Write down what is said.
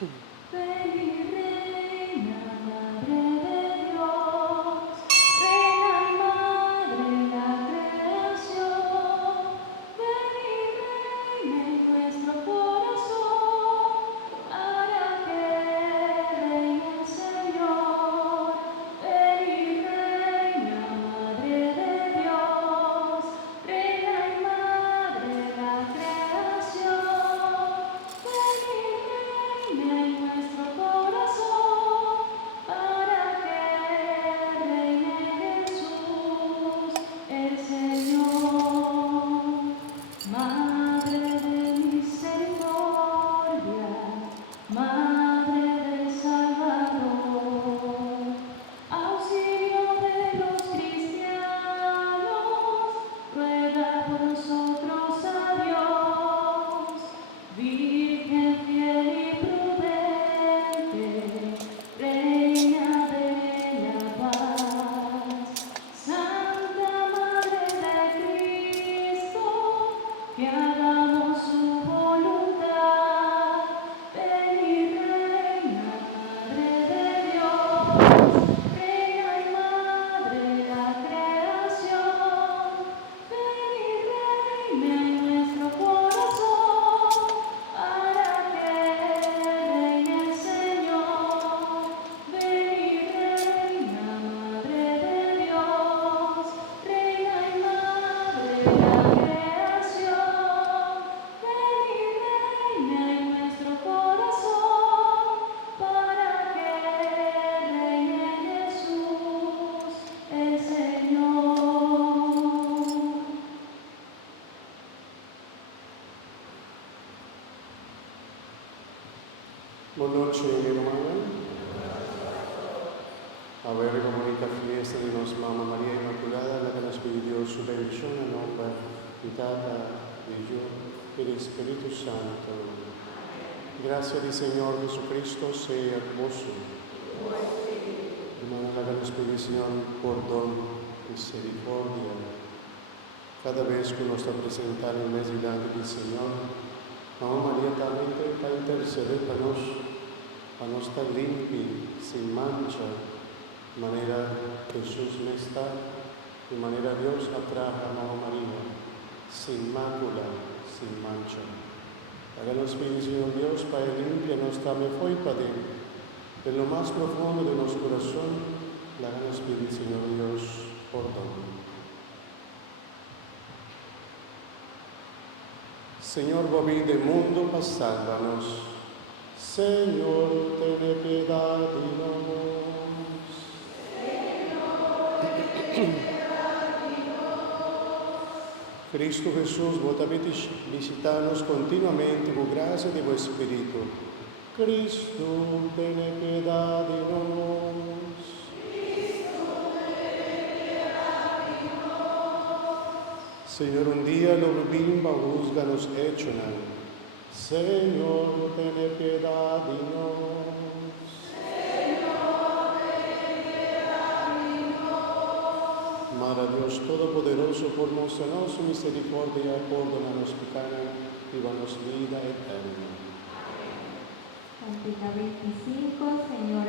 Ven y reina, Madre de Dios, reina y madre de la creación. Ven y reina en nuestro corazón, para que reine el Señor. Ven y reina, Madre de Dios, reina y madre de la creación. Ven y reina en nuestro corazón, para que reine Jesús, el Señor. Madre de misericordia, Madre del Salvador, auxilio de los cristianos, ruega por nosotros a Dios. Virgen fiel y prudente, Reina de la paz, Santa Madre de Cristo, que hagamos su voluntad. Ven y reina, Madre de Dios, reina y madre de la creación. Ven y reina en nuestro corazón, para que reine el Señor. Ven y reina, Madre de Dios, reina y madre de la creación. Ven y reina en nuestro corazón, para que reine Jesús, el Señor. Buona noche, mi hermana. A ver, comunica fiesta di nostra Mamma Maria Immaculata, la che nos pidió su benedizione a nombre di Tata, di Dio e del Spirito Santo. Gracia del Señor Jesucristo sea con vos. Hermana, la que nos pide, Señor, perdón, misericordia. Cada vez que nos está presentando el mes delante del Señor, Mamma Maria también intenta interceder para no estar limpi, sin mancha, de manera Jesús me está, de manera Dios atraja a Mamma Maria, sin mácula, sin mancha. Háganos bien, Señor Dios, para limpiarnos también hoy para dentro, en lo más profundo de nuestro corazón, háganos bien, Señor Dios, perdón. Señor, bobín del mundo, sálvanos. Señor, ten piedad de nosotros. Cristo Jesús, vos también visitarnos continuamente por gracia de vuestro Espíritu. Cristo, ten piedad de nosotros. Señor, un día lo bimba juzga los hechos. Señor, ten piedad de nosotros. Madre Dios Todopoderoso, por mostrarnos su misericordia, perdona los pecados y danos vida eterna. Cántica 25, Señor,